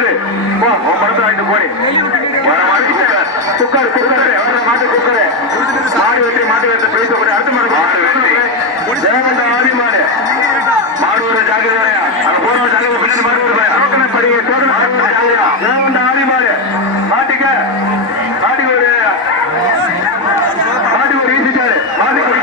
cooker படத்தை வாங்கிட்டு போய் குக்கர் குக்கரு மாட்டு குக்கரு மாடு வெட்டி மாட்டு வெட்ட பேசக்கூடிய அடுத்த மாடு தேவந்த ஆதி மாடு மாடு ஒரு ஜாக்கிரதையா அந்த போன ஜாக்கிரதை பின்னாடி மாடு ஒரு படி தேவந்த ஆதி மாடு மாட்டுக்கு ஒரு ஈசிச்சாரு மாட்டுக்கு ஒரு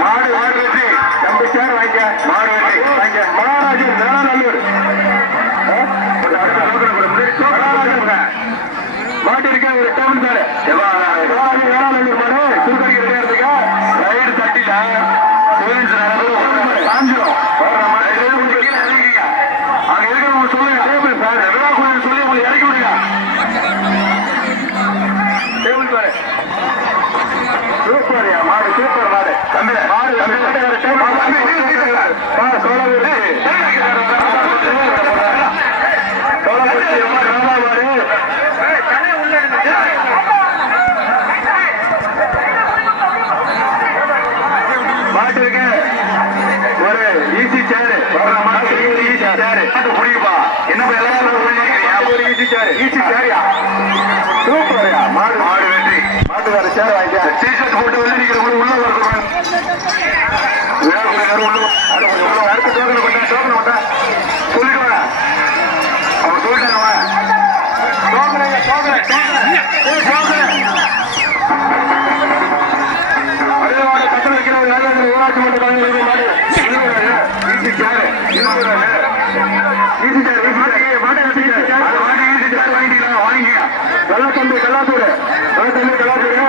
மாடு மாடு வெற்றி தம்பி சேர் வாங்க மாடு வெற்றி வாங்க மகாராஜன் வேளாநல்லூர் மாட்டு இருக்க ஒரு டவுன் சார் வேளாநல்லூர் மாடு திருப்பதிக்கு ரெடியா ரைடு தட்டில காஞ்சிரும் அங்க இருக்கிறவங்க சொல்லுங்க டேபிள் சார் எவ்வளோ கொஞ்சம் சொல்லி உங்களுக்கு இறக்கி விடுங்க டேபிள் சார் சூப்பர் மாடு சூப்பர் மாடு மாட்டு இருக்கு ஒரு ஈசி சேரு புரியுப்பா என்ன ஒரு ஈசி சேரு சூப்பர்யா மாடு மாடு வெற்றி மாட்டுக்கார சேர் வாங்கிக்க டிஷர்ட் போட்டு வந்து நீங்க உள்ள வரணும் அடுத்த டோக்கன் போட்டா சொல்லிடுவாங்க அவங்க சொல்லிட்டாங்க கட்டணம் வைக்கிற ஊராட்சி மன்ற தலைவர்கள் மாடு ஈசி சேர் வாங்கிக்க வெள்ளத்தம்பி கல்லாத்தூர்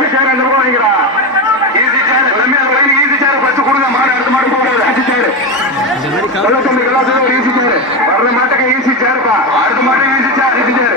சேர் அந்த பக்கம் வாங்கிக்கலாம் ஈசி சேர் ஈசி சேர் பச்சு கொடுங்க மாடு அடுத்த மாடு போகாது ஈசி சேர் வெள்ளத்தம்பி கல்லாத்தூர் ஒரு ஈசி சேர் வர்ற மாட்டுக்கு ஈசி சேர்ப்பா அடுத்த மாட்டுக்கு ஈசி சேர்